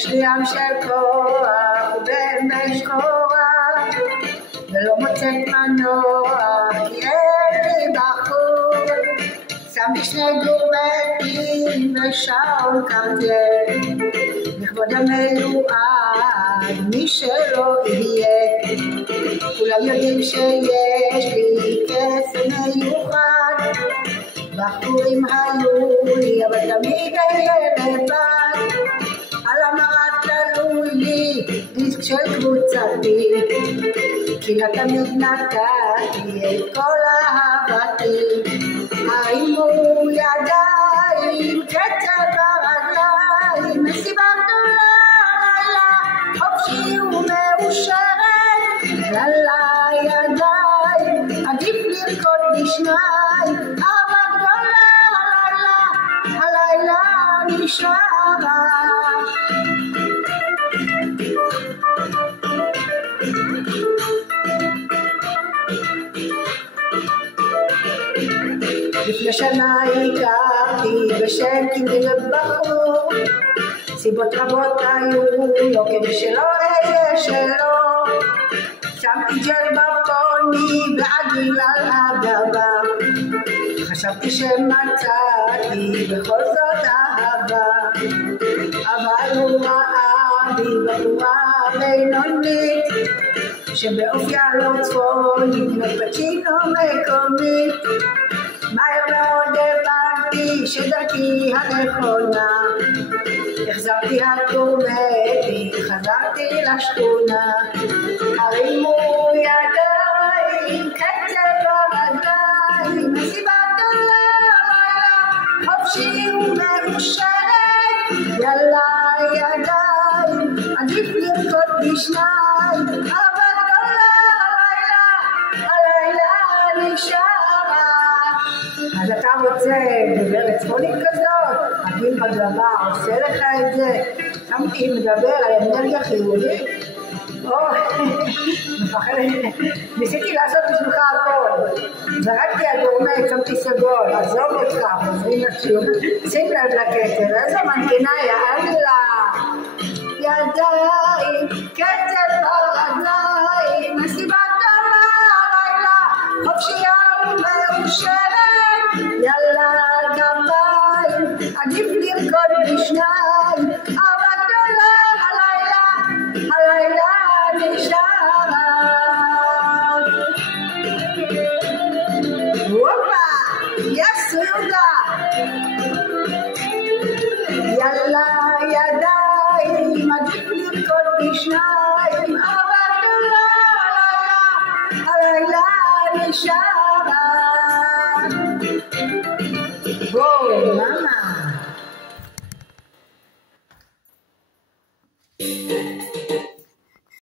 יש לי ים של כוח ובאמת כוח ולא מוצאת מנוח כי אין לי בחור. שמתי 2 גורמטים ושעון קרטייר לכבוד המיועד מי שלא יהיה. כולם יודעים שיש לי כיף מיוחד, בחורים היו לי אבל תמיד אהיה לבד. על המראה תלוי לי דיסק של קבוצתי, כי לה תמיד נתתי את כל אהבתי. הרימו ידיים, קצב ברגליים, מסיבה גדולה לילה חופשי ומאושרת. יאללה ידיים, עדיף לרקוד בשניים, אהבה גדולה הלילה נשארה. לפני שנה הכרתי בשם כנראה בחור, סיבות רבות היו לו כדי שלא אהיה שלו. שמתי ג'ל בפוני ועגיל על הגבה, חשבתי שמצאתי בכל זאת אהבה, אבל הוא ראה בי בחורה בינונית שבאופיה לא צפונית מפצ'ינו מקומית. מהר מאוד הבנתי שדרכי הנכונה, החזרתי הגורמטי, חזרתי לשכונה. הרימו ידיים, קצב ברגליים, מסיבה גדולה לילה חופשי ומאושרת. יאללה ידיים, עדיף לרקוד בשניים, אהבה גדולה הלילה נשארה. אז אתה רוצה דוברת צפונית כזאת? הגיל בגבה עושה לך את זה? שמתי מדבר על אנרגיה חיובית? מפחדת, ניסיתי לעשות בשבילך הכל, זרקתי הגורמט, שמתי סגול, עזוב אותך, חוזרים לשיעור, שים לב לקצב, איזה מנגינה יאללה. ידיים, קצב ברגליים, מסיבה גדולה לילה חופשייה ומאושרת. יאללה כפיים, עדיף לרקוד בשניים, אהבה גדולה הלילה נשארה. הופה, יס יהודה. יאללה ידיים, עדיף לרקוד בשניים, אהבה גדולה הלילה נשארה.